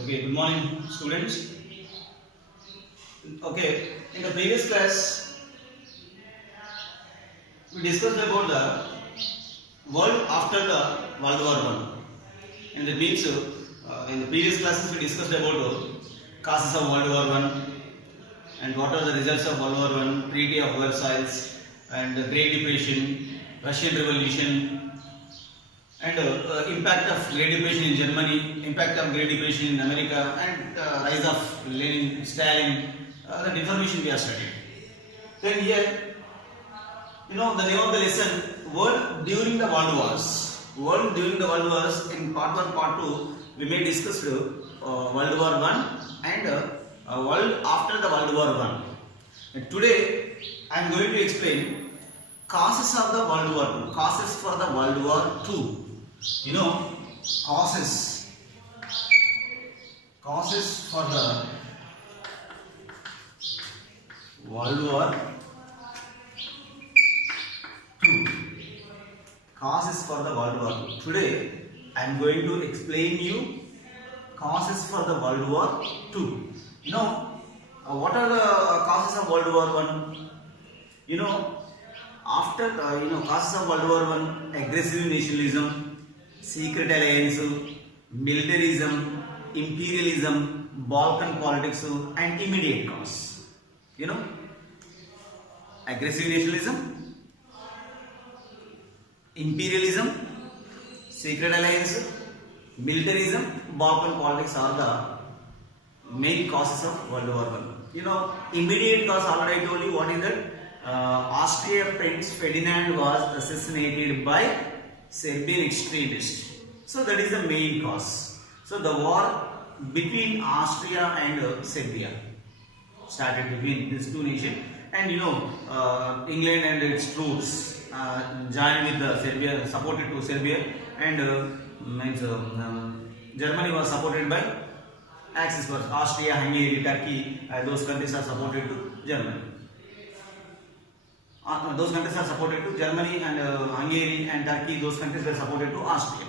Okay, good morning, students. Okay, in the previous class, we discussed about the world after the World War One. And that means, in the previous classes, we discussed about causes of World War One and what are the results of World War One, Treaty of Versailles, and the Great Depression, Russian Revolution, and impact of Great Depression in Germany, impact of Great Depression in America, and rise of Lenin, Stalin. That information we are studying. Then here, the name of the lesson: World during the World Wars. World during the World Wars. In part one, part two, we may discuss World War One and world after the World War One. And today, I am going to explain causes of the World War Two. Causes for the World War Two. Causes for the World War II. Causes for the World War II. Today, I am going to explain you causes for the World War II. What are the causes of World War One? After causes of World War One: aggressive nationalism, secret alliance, militarism, imperialism, Balkan politics, and immediate cause. Aggressive nationalism, imperialism, secret alliance, militarism, Balkan politics are the main causes of World War One. Immediate cause, already I told you what is that. Austria Prince Ferdinand was assassinated by Serbian extremists. So that is the main cause. So the war between Austria and Serbia started between these two nations, and England and its troops joined with the Serbia, supported to Serbia, and Germany was supported by Axis powers. Austria, Hungary, Turkey, those countries are supported to Germany. Those countries are supported to Germany, and Hungary and Turkey, those countries were supported to Austria.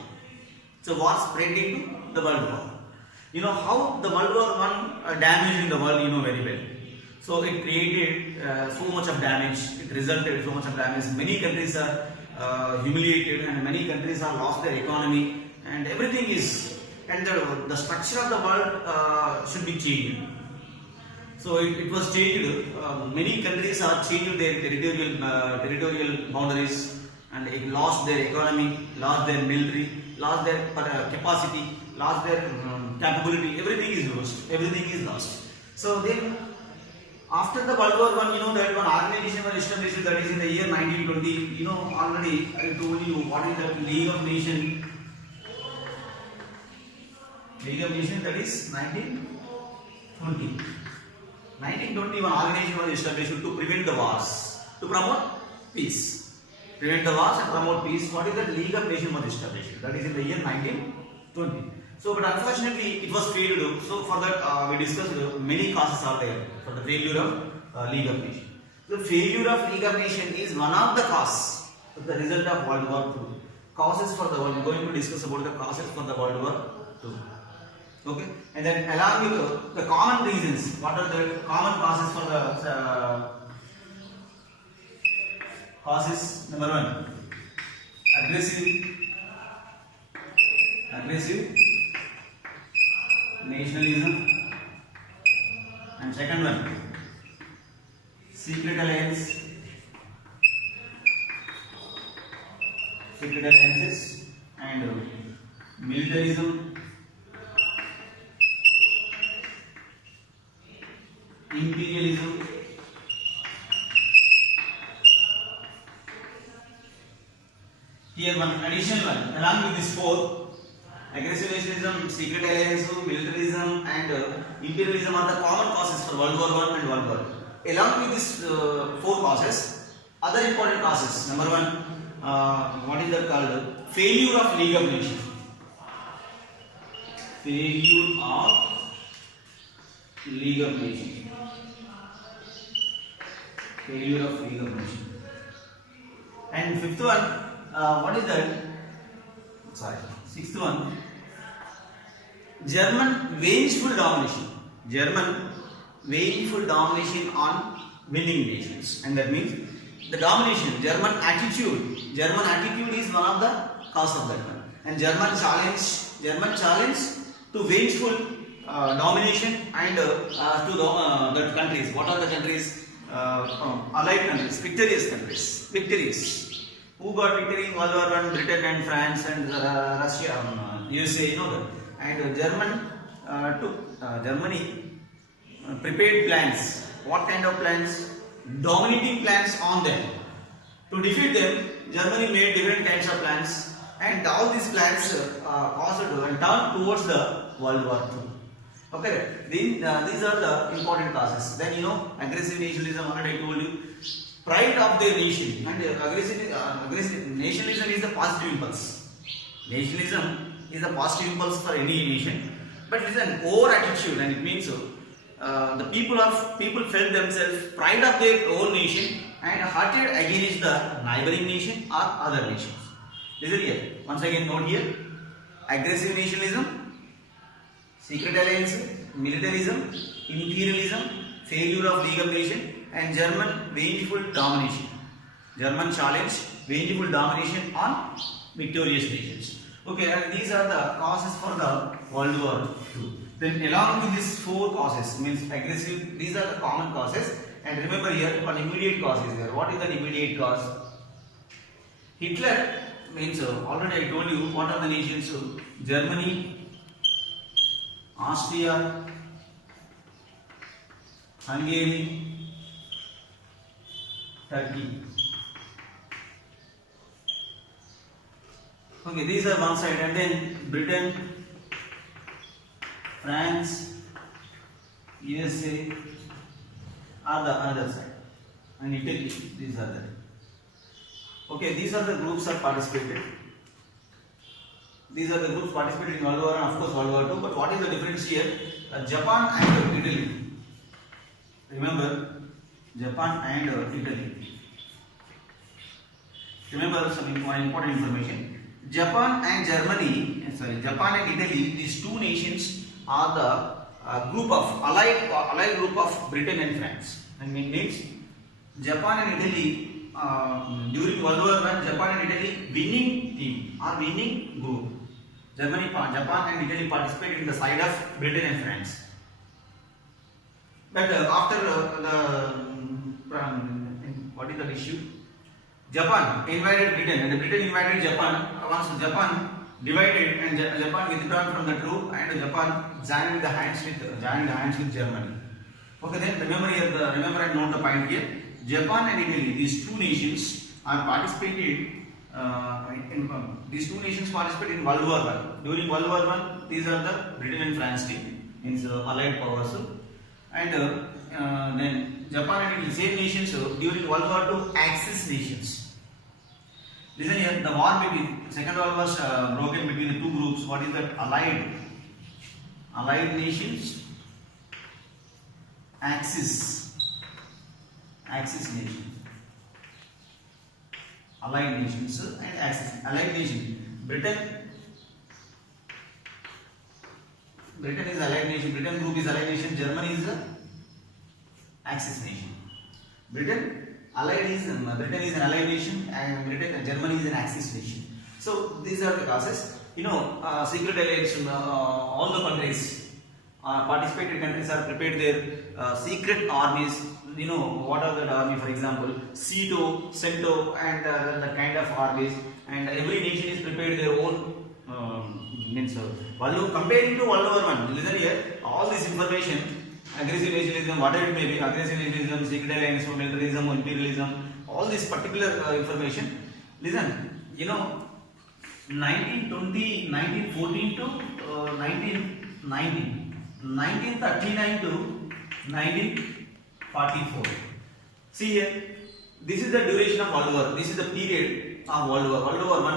So war spread into the World War. How the World War One damaged in the world, very well. So it created so much of damage. It resulted so much of damage. Many countries are humiliated, and many countries have lost their economy, and everything is, and the structure of the world should be changed. So it was changed. Many countries have changed their territorial boundaries, and it lost their economy, lost their military, lost their capacity, lost their capability. Everything is lost. Everything is lost. So then, after the World War One, that one organization was established. That is in the year 1920. Already I told you what is the League of Nations. League of Nations, that is 1920. 1920, one organization was established to prevent the wars, to promote peace. Prevent the wars and promote peace. What is that? League of Nations was established. That is in the year 1920. So, but unfortunately, it was failed. So, for that, we discussed many causes are there for the failure of League of Nations. The failure of League of Nations is one of the causes of the result of World War II. Causes for the world. We are going to discuss about the causes for the World War II. Okay, and then along with the common reasons, what are the common causes for the causes? Number one, aggressive nationalism, and second one, secret alliances, and militarism, imperialism, here one additional one along with this four: aggressive nationalism, secret alliance, militarism, and imperialism are the common causes for World War One and World War II. Along with these four causes, other important causes. Number one, what is that called? Failure of League of Nations. Failure of League of Nations. Failure of League of Nations. And fifth one, what is that? Sixth one, German vengeful domination. German vengeful domination on winning nations, and that means the domination. German attitude. German attitude is one of the cause of that one. And German challenge to vengeful domination and to the countries. What are the countries? Allied countries, victorious countries, victorious. Who got victory in World War I? Britain and France and Russia, USA, you know that. And Germany prepared plans. What kind of plans? Dominating plans on them. To defeat them, Germany made different kinds of plans, and all these plans caused and turned towards the World War II. Okay, these are the important causes. Then aggressive nationalism. Already I told you, pride of their nation, and aggressive nationalism is the positive impulse. Nationalism is a positive impulse for any nation, but it is an over attitude, and it means the people felt themselves pride of their own nation and hearted against the neighboring nation or other nations. Listen here. Once again, note here: aggressive nationalism, secret alliance, militarism, imperialism, failure of League of Nations, and German vengeful domination. German challenge, vengeful domination on victorious nations. Okay, and these are the causes for the World War II. Then along with these four causes, means aggressive, these are the common causes. And remember here, one immediate cause is there. What is the immediate cause? Hitler means, already I told you what are the nations. Germany, Austria, Hungary, Turkey. Okay, these are one side, and then Britain, France, USA are the other side, and Italy. These are there. Okay, these are the groups that participated. These are the groups participated in World War and of course World War II. But what is the difference here? Japan and Italy. Remember, Japan and Italy. Remember some important information. Japan and Italy. These two nations are the group of allied group of Britain and France. And it means Japan and Italy during World War I, Japan and Italy winning team or winning group. Japan and Italy participated in the side of Britain and France. But after what is the issue? Japan invaded Britain, and Britain invaded Japan. Once Japan divided and Japan withdrawn from the troop, and Japan joined hands with Germany. Okay, then remember here, remember and note the point here. Japan and Italy, these two nations are participated. These two nations participated in World War I. During World War I, these are the Britain and France team, means allied powers, and then Japan and Italy, same nations. During World War II, Axis nations. Listen here, the war between Second World was broken between the two groups. What is that? Allied nations, Axis nations. Allied nations and Axis. Allied nation. Britain is allied nation. Britain group is allied nation. Germany is Axis nation. Britain is an allied nation, and Germany is an Axis nation. So these are the causes. Secret alliance. All the countries, participated countries, are prepared their secret armies. What are the army? For example, CENTO, and the kind of armies. And every nation is prepared their own. Comparing to World War I. Listen here, all this information. Aggressive nationalism, whatever it may be, aggressive nationalism, secret alliance, militarism, imperialism, all this particular information. Listen, 1914 to 1919, 1939 to 1944. See here, this is the duration of World War. This is the period of World War I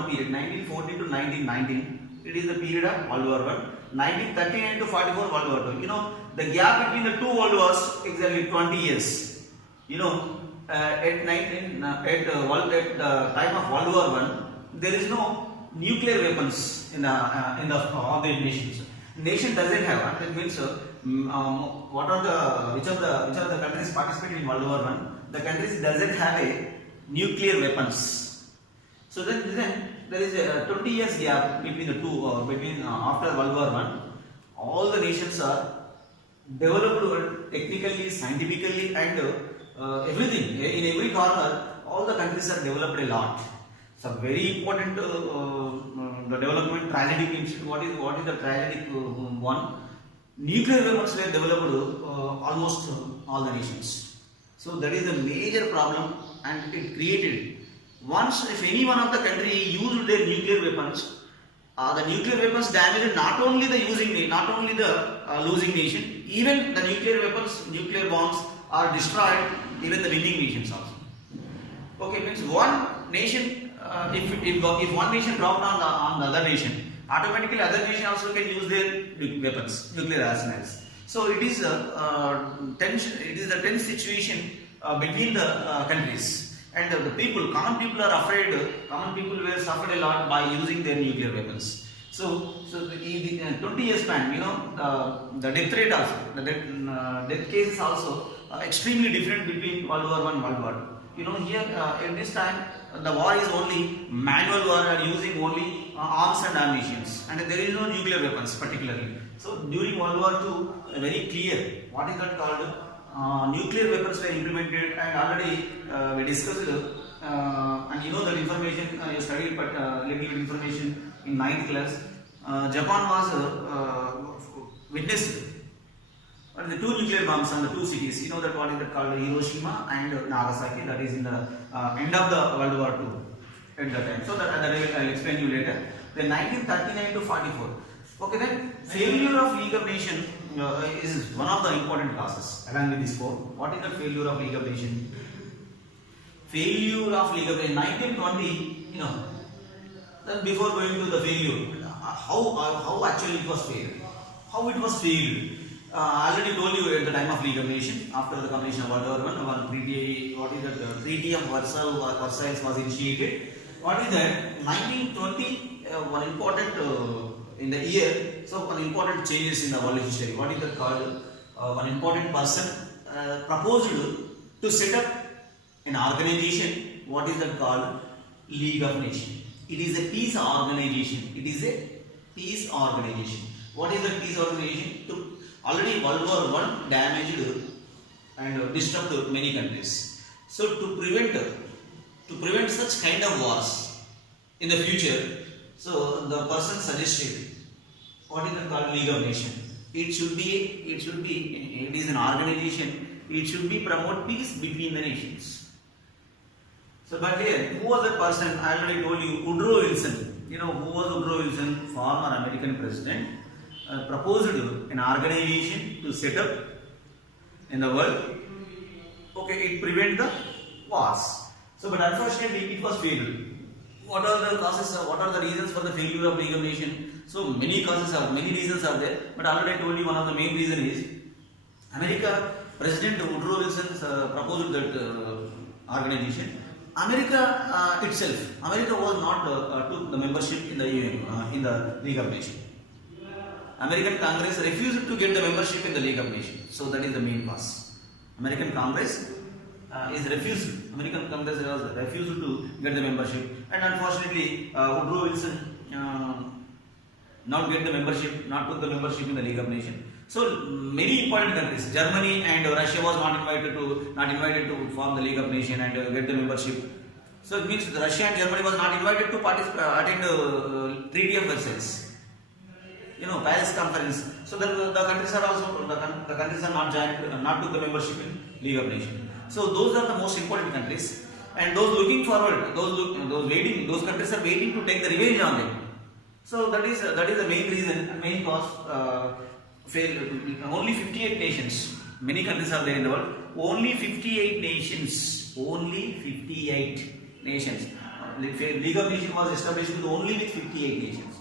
period, 1914 to 1919. It is the period of World War I. 1939 to 44, World War II. The gap between the two world wars exactly 20 years. At the time of World War I, there is no nuclear weapons in the of the nations. nation doesn't have, and it means what are the which of the countries participated in World War One? The countries doesn't have a nuclear weapons. So then there is a 20 years gap between the two, after World War One. All the nations are developed technically, scientifically, and everything. In every corner, all the countries are developed a lot. So very important the development tragedy. What is the tragic one? Nuclear weapons were developed almost all the nations. So that is a major problem, and it created. Once if any one of the country used their nuclear weapons, the nuclear weapons damaged not only the losing nation, even the nuclear weapons, nuclear bombs are destroyed, even the winning nations also. Okay, means one nation, if one nation dropped on the other nation, automatically other nation also can use their weapons, nuclear arsenals. So it is a tense situation between the countries. And the people, common people are afraid. Common people were suffered a lot by using their nuclear weapons. So the 20 years span, the death rate also, the death cases also extremely different between World War One, World War II. Here in this time, the war is only manual war, and using only arms and ammunitions, and there is no nuclear weapons particularly. So during World War II, very clear. What is that called? Nuclear weapons were implemented, and already we discussed and that information you studied, but little bit information in 9th class. Japan was witnessed the two nuclear bombs on the two cities. You know that what is that called? Hiroshima and Nagasaki. That is in the end of the World War II at that time. So that I will explain you later. Then 1939 to 44. Okay, then failure of League of Nations is one of the important causes along with this four. What is the failure of League of Nations? Failure of League of Nations 1920. Then before going to the failure, how actually it was failed? How it was failed? I already told you at the time of League of Nations, after the completion of World War I, one treaty. What is that? Treaty of Versailles was initiated. What is that? 1920. One important in the year, so one important changes in the world history. What is that called? One important person proposed to set up an organization. What is that called? League of Nations. It is a peace organization. It is a peace organization. What is that peace organization? Already World War I damaged and disturbed many countries. So to prevent such kind of wars in the future, so the person suggested, what is that called? League of Nations. It is an organization. It should be promote peace between the nations. So, but here, who was that person? I already told you, Woodrow Wilson. Who was Woodrow Wilson? Former American president. Proposed an organization to set up in the world. Okay, it prevent the wars. So, but unfortunately, it was failed. What are the causes? What are the reasons for the failure of League of Nations? So many reasons are there. But already I told you one of the main reason is America. President Woodrow Wilson proposed that organization. America was not took the membership in the UN, in the League of Nations. American Congress refused to get the membership in the League of Nations. So that is the main cause. American Congress American Congress was refused to get the membership, and unfortunately Woodrow Wilson not took the membership in the League of Nations. So many important countries, Germany and Russia was not invited to form the League of Nations and get the membership. So it means Russia and Germany was not invited to attend the Treaty of Versailles. Paris Conference. So the countries are also not took the membership in League of Nations. So those are the most important countries, and those looking forward, those countries are waiting to take the revenge on them. So that is the main reason, main cause. Only 58 nations. Many countries are there in the world. Only 58 nations. League of Nations was established only with 58 nations.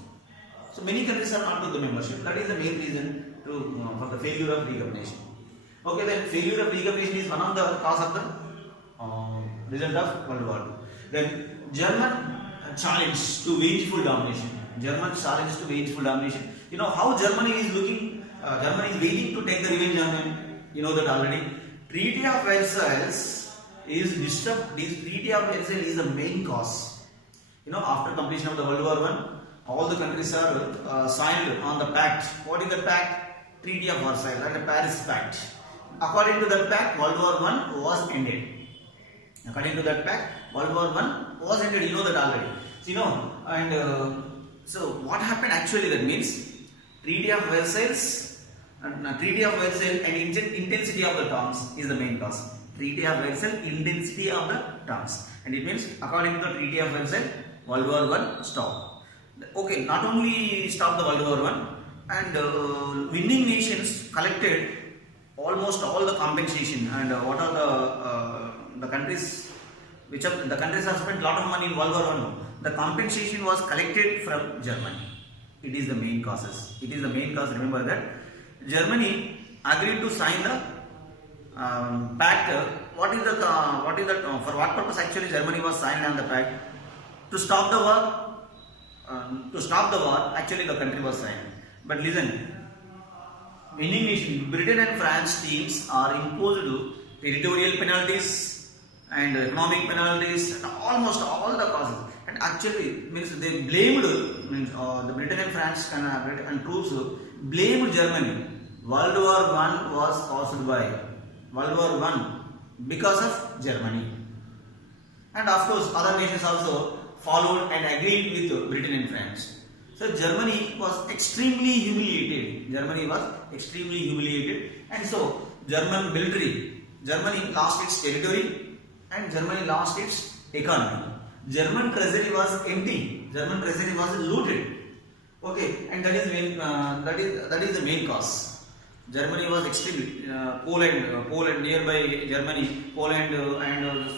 So many countries are not to the membership. That is the main reason for the failure of League of Nations. Okay, then failure of League of Nations is one of the cause of the result of World War II. Then German challenge to wageful domination. You know how Germany is looking, Germany is waiting to take the revenge on them. You know that already. Treaty of Versailles is disturbed. This Treaty of Versailles is the main cause. You know, after completion of the World War I, all the countries are signed on the pact. What is the pact? Treaty of Versailles and the Paris Pact. According to that pact, World War I was ended. According to that pact, World War I was ended. You know that already. So, you know, and so what happened actually? That means Treaty of Versailles. Treaty of Versailles and intensity of the terms is the main cause. Treaty of Versailles, intensity of the terms, and it means according to the Treaty of Versailles, World War I stopped. Okay, not only stopped the World War I, and winning nations collected almost all the compensation. And what are the countries which have, the countries have spent a lot of money in World War I? The compensation was collected from Germany. It is the main causes. It is the main cause. Remember that Germany agreed to sign the pact. What is that? For what purpose actually Germany was signed on the pact? To stop the war. To stop the war, actually the country was signed. But listen, winning nation Britain and France teams are imposed territorial penalties and economic penalties and almost all the causes. And actually means they blamed the Britain and France and troops blamed Germany. World War I was caused by World War I because of Germany. And of course other nations also followed and agreed with Britain and France. So Germany was extremely humiliated. Germany was extremely humiliated, and so German military, Germany lost its territory and Germany lost its economy. German treasury was empty. German treasury was looted. Okay, and that is the main cause. Germany was extremely Poland nearby Germany, Poland and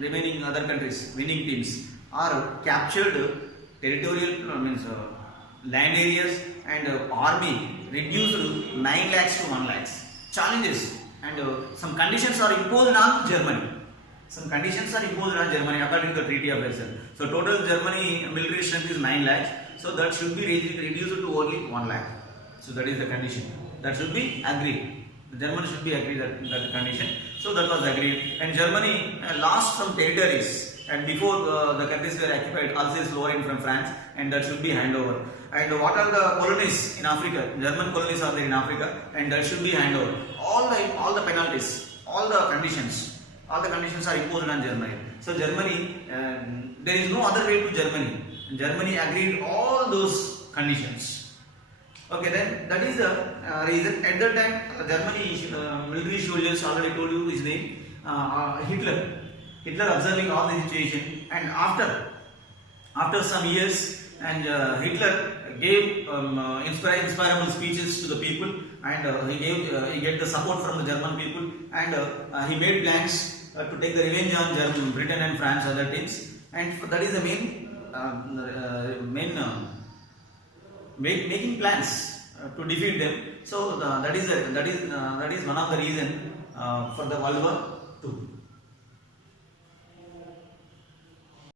remaining other countries, winning teams are captured territorial land areas, and army reduced 9 lakhs to 1 lakhs. Challenges and some conditions are imposed on Germany. Some conditions are imposed on Germany according to the Treaty of Versailles. So total Germany military strength is 9 lakhs. So that should be reduced to only 1 lakh. So that is the condition. That should be agreed. The Germany should be agreed that condition. So that was agreed. And Germany lost some territories. And before the countries were occupied, Alsace-Lorraine from France, and that should be handed over. And what are the colonies in Africa? German colonies are there in Africa, and that should be handed over. All the penalties, all the conditions are imposed on Germany. So Germany, there is no other way to Germany. Germany agreed all those conditions. Okay, then that is the reason. At that time, Germany military soldiers, already told you his name, Hitler observing all the situation, and after some years, and Hitler gave inspirable speeches to the people, and he get the support from the German people, and he made plans to take the revenge on Britain and France, other teams, and that is the making plans to defeat them. So that is one of the reason for the World War II.